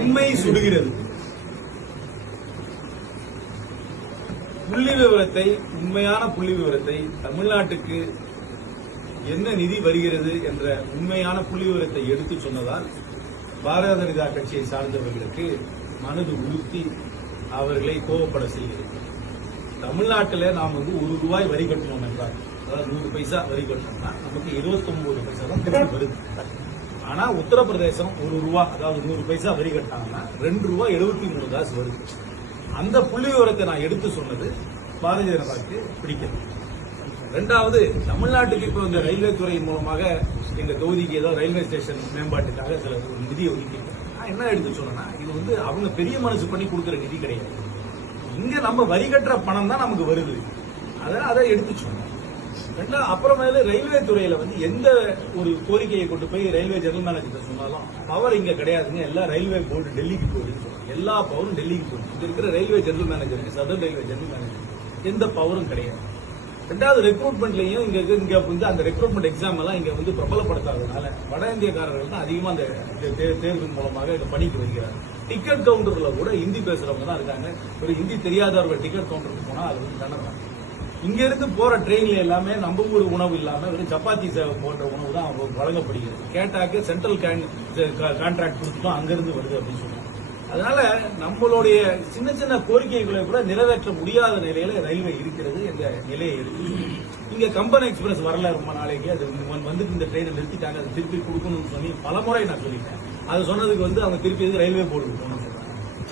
உண்மை சுடுகிறது. புள்ளி விவரத்தை உண்மையான புள்ளி விவரத்தை தமிழ்நாட்டுக்கு என்ன நிதி வருகிறது என்ற உண்மையான புள்ளி விவரத்தை எடுத்து சொன்னதால் பாரதிய ஜனதா கட்சியை சார்ந்தவர்களுக்கு மனது உறுத்தி அவர்களை கோபப்பட செய்கிறது தமிழ்நாட்டில் நாம் வந்து ஒரு ரூபாய் வரி கட்டணும் என்றார் அதாவது நூறு பைசா வரி கட்டணும்னா நமக்கு 29 பைசா தான் திருப்பி வருது. ஆனா உத்தரப்பிரதேசம் ஒரு ரூபா அதாவது நூறு பைசா வரி கட்டினாங்கன்னா ரெண்டு ரூபா எழுபத்தி மூணு காசு வருது. அந்த புள்ளி விவரத்தை நான் எடுத்து சொன்னது பாரதிய ஜனதாக்கு பிடிக்கல. ரெண்டாவது தமிழ்நாட்டுக்கு இப்போ இந்த ரயில்வே துறையின் மூலமாக எங்க தொகுதிக்கு ஏதோ ரயில்வே ஸ்டேஷன் மேம்பாட்டுக்காக சில ஒரு நிதியை ஒதுக்கி நான் என்ன எடுத்து சொன்னேன்னா இது வந்து அவங்க பெரிய மனசு பண்ணி கொடுக்குற நிதி கிடையாது. இங்க நம்ம வரி கட்டுற பணம் தான் நமக்கு வருது. அதை அதை எடுத்து சொன்னோம் ரெண்டா அப்புறமேல ரயில்வே துறையில வந்து எந்த ஒரு கோரிக்கையை கொண்டு போய் ரயில்வே ஜெனரல் மேனேஜர் சொன்னாலும் பவர் இங்க கிடையாதுங்க. எல்லா ரயில்வே போர்டு டெல்லிக்கு போகுதுன்னு சொல்றாங்க. எல்லா பவரும் டெல்லிக்கு போகுது. இங்க இருக்கிற railway general manager southern railway general manager எந்த பவரும் கிடையாது. ரெண்டாவது ரெக்ரூட்மெண்ட்லயும் இங்க இருக்கு- இங்க வந்து அந்த ரெக்ரூட்மெண்ட் எக்ஸாம் எல்லாம் இங்க வந்து பிரபலப்படுத்தாததுனால வட இந்தியக்காரர்கள் தான் அதிகமா அந்த தே- தேர்வின் மூலமாக இந்த பணிக்கு வருகிறார் டிக்கெட் கவுண்டர்ல கூட ஹிந்தி பேசுறவங்க தான் இருக்காங்க. ஒரு ஹிந்தி தெரியாதவர்கள் டிக்கெட் கவுண்டருக்கு போனா அது வந்து தண்டனை இங்க இருந்து போற ட்ரெயின்ல எல்லாமே நம்ம ஊர் உணவு இல்லாம வெறும் சப்பாத்தி சேவை போன்ற உணவு தான் அவங்க வழங்கப்படுகிறது. கேட்டாக்கு சென்ட்ரல் கான்ட்ராக்ட் கொடுத்துட்டோம் அங்கிருந்து வருது அப்படின்னு சொல்லுவாங்க அதனால நம்மளுடைய சின்ன சின்ன கோரிக்கைகளை கூட நிறைவேற்ற முடியாத நிலையில ரயில்வே இருக்கிறது என்ற நிலையை இருக்குது இங்க கம்பன் எக்ஸ்பிரஸ் வரல ரொம்ப நாளைக்கு அது வந்துட்டு இந்த ட்ரெயினை நிறுத்திட்டாங்க அது திருப்பி கொடுக்கணும்னு சொல்லி பலமுறை நான் சொல்லிட்டேன். அது சொன்னதுக்கு வந்து அவங்க திருப்பி ரயில்வே போர்டு போனாங்க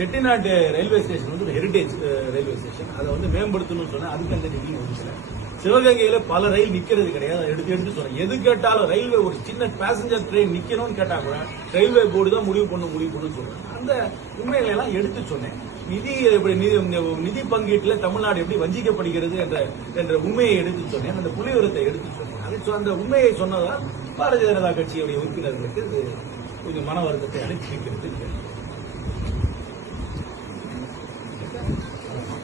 செட்டிநாடு ரயில்வே ஸ்டேஷன் வந்து ஒரு ஹெரிடேஜ் ரயில்வே ஸ்டேஷன். அதை வந்து மேம்படுத்தணும்னு சொன்னா அதுக்கு அந்த நிதி ஒதுக்கல சிவகங்கையில பல ரயில் நிக்கிறது கிடையாது. எடுத்து எடுத்து சொல்றேன். எது கேட்டாலும் ரயில்வே ஒரு சின்ன பேசஞ்சர் ட்ரெயின் நிக்கணும்னு கேட்டா கூட ரயில்வே போர்டு தான் முடிவு பண்ண முடிவு பண்ணு சொல்றேன். அந்த உண்மைகளை எல்லாம் எடுத்து சொன்னேன். நிதி எப்படி நிதி- நிதி பங்கீட்டுல தமிழ்நாடு எப்படி வஞ்சிக்கப்படுகிறது என்ற என்ற உண்மையை எடுத்து சொன்னேன். அந்த புலிவரத்தை எடுத்து சொன்னேன். அது அந்த உண்மையை சொன்னதால் பாரதிய ஜனதா கட்சியுடைய உறுப்பினர்களுக்கு இது கொஞ்சம் மன வருத்தத்தை அளித்திருக்கிறது